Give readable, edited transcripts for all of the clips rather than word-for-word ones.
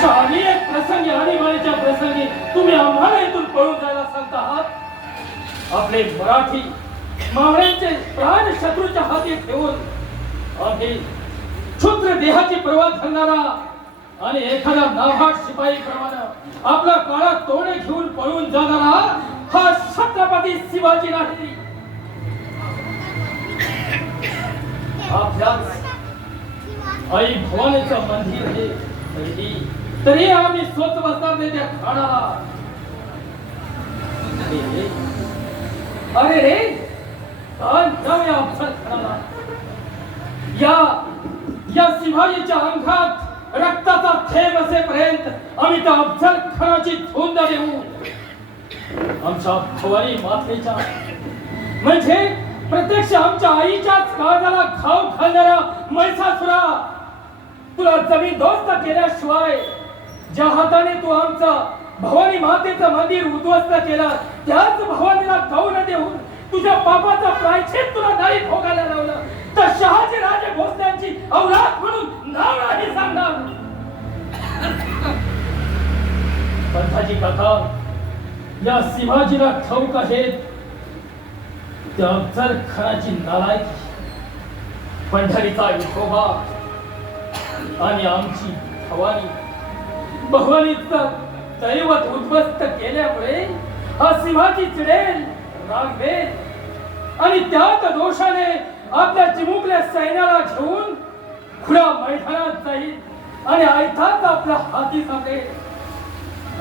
अशा अनेक प्रसंगी आणीबाणीच्या प्रसंगी तुम्ही आम्हाला इथून पळून जायला सांगता आहात. आपले मराठी मावळ्यांचे प्राण शत्रूच्या हाती ठेवून आम्ही क्षुद्र देहाची पर्वा धरणारा आणि एखादा नाभाट शिपाई प्रमाणे आपला काळा तोडे घेऊन पळून जाणारा हा छत्रपती शिवाजी नाही. आपल्याच आई भवानीचं मंदिर आहे तरी आम्ही स्वच्छ बसणार त्या खाणारा. अरे रे जाऊया अफजल खानाला. या शिवाजीच्या अंगात रक्ताचा थेंब असेपर्यंत आम्ही त्या अफजल खानाची धुंद देऊ. आमच्या भवानी मातेच्या म्हणजे प्रत्यक्ष आमच्या आईच्याच काळजाला घाव घालणारा महिषासुरा तुला जमीन दोस्त केल्याशिवाय ज्या हाताने तू आमचा भवानी मातेचं मंदिर उद्ध्वस्त केला त्याच भवानीला जाऊ न देऊन तुझ्या पापाचा प्रायश्चित्त तुला नाही भोगायला लावलं तर शहाजी राजे भोसल्यांची औलाद म्हणून नाव नाही सांगणार. पंथाची कथा या शिवाजीला ठाऊक आहेत त्या अफजल खानाची नालायकी. पंढरीचा विठोबा आणि आमची भवानीचं दैवत उद्ध्वस्त केल्यामुळे हा शिवाजी चिडेल रागवेल आणि त्याच दोषाने आपल्या चिमुकल्या सैन्याला घेऊन खुल्या मैदानात जाईल आणि आयताच आपल्या हाती सापडेल.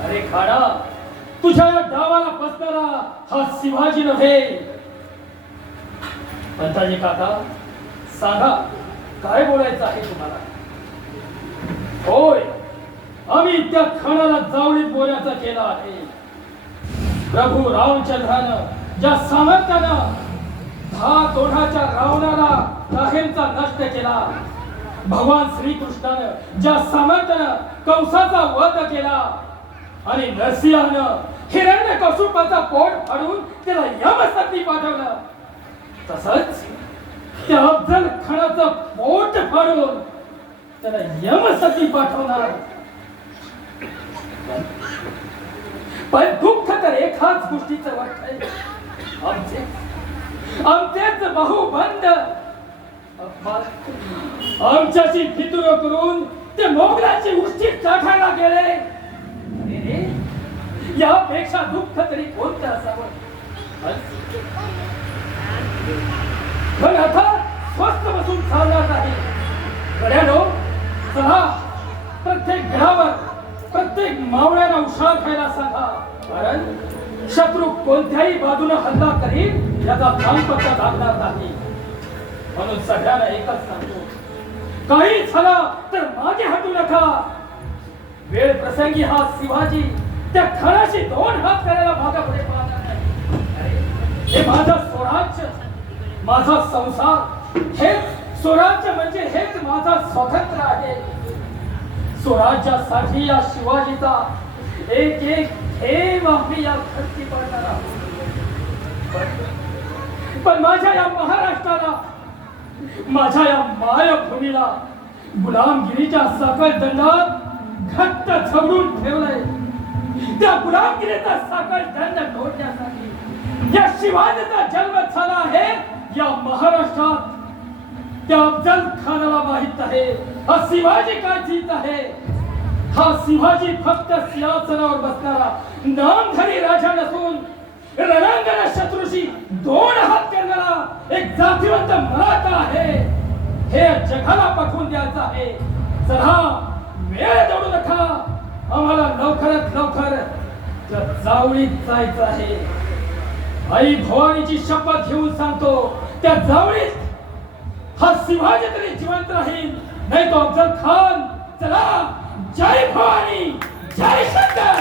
अरे खाडा तुझ्या या डावाला बसणारा हा शिवाजी नव्हे. पंताजी काका सांगा काय बोलायचं आहे तुम्हाला. होय आम्ही त्या खानाला जावळीत बोलायचा केला आहे. प्रभू रामचंद्रानं ज्या सामर्थ्यानं 10 तोंडाच्या रावणाला राहेंचा नष्ट केला भगवान श्रीकृष्णानं ज्या सामर्थ्यानं कंसाचा वध केला आणि नरसिंहानं हिरण्यकशिपूचा पोट फाडून त्याला यमसती पाठवलं तसंच त्या अफजल खानाचं पोट फाडून त्याला यमसती पाठवणार. पण दुःख तर एकाच गोष्टीचं वाटतंय आमचेच बहुबंद आमच्याशी फितुर करून ते मोगलाची उष्टी चाखायला गेले. यापेक्षा दुःख तरी कोणतं असावं. पण आता स्वस्त बसून चालणार नाही. गड्यानो चला प्रत्येक घरावर प्रत्येक मावळ्याला उशाळ खायला सांगा. कारण शत्रू कोणत्याही बाजूने हल्ला करील याचा थांबपत्ता लागणार नाही. म्हणून सगळ्यांना एकच सांगतो काही झालं तर मागे हटू नका. वेळ प्रसंगी हा शिवाजी त्या खानाशी 2 हात करायला मागे पुढे पाहणार नाही. हे माझं स्वराज्य माझा संसार हेच स्वराज्य म्हणजे हेच माझा स्वातंत्र्य आहे. स्वराज्यासाठी या शिवाजीचा एक एक थेंब आम्ही या धरती पडणार आहोत. पण माझ्या या महाराष्ट्राला माझ्या या मायभूमीला गुलामगिरीच्या साखळ दंडात घट्ट झगडून ठेवलंय. त्या गुलामगिरीचा साखळ दंड तोडण्यासाठी या शिवाजीचा जन्म झाला आहे. या महाराष्ट्रात त्या अफजल खानाला माहित आहे हा शिवाजी काय चीज आहे. हा शिवाजी फक्त सिंहासनावर बसणारा नामधारी राजा नसून रणांगण शत्रूशी 2 हात करणारा एक जातीवंत मराठा आहे. हे जगाला पटवून द्यायचं आहे. चला वेळ दौडू नका. आम्हाला लवकरात लवकर त्या जावळीत जायचं आहे. आई भवानीची शपथ घेऊन सांगतो त्या जावळीत हा शिवाजी तरी जिवंत राहील नाही तो अफजल खान. चला जय भवानी जय शंकर.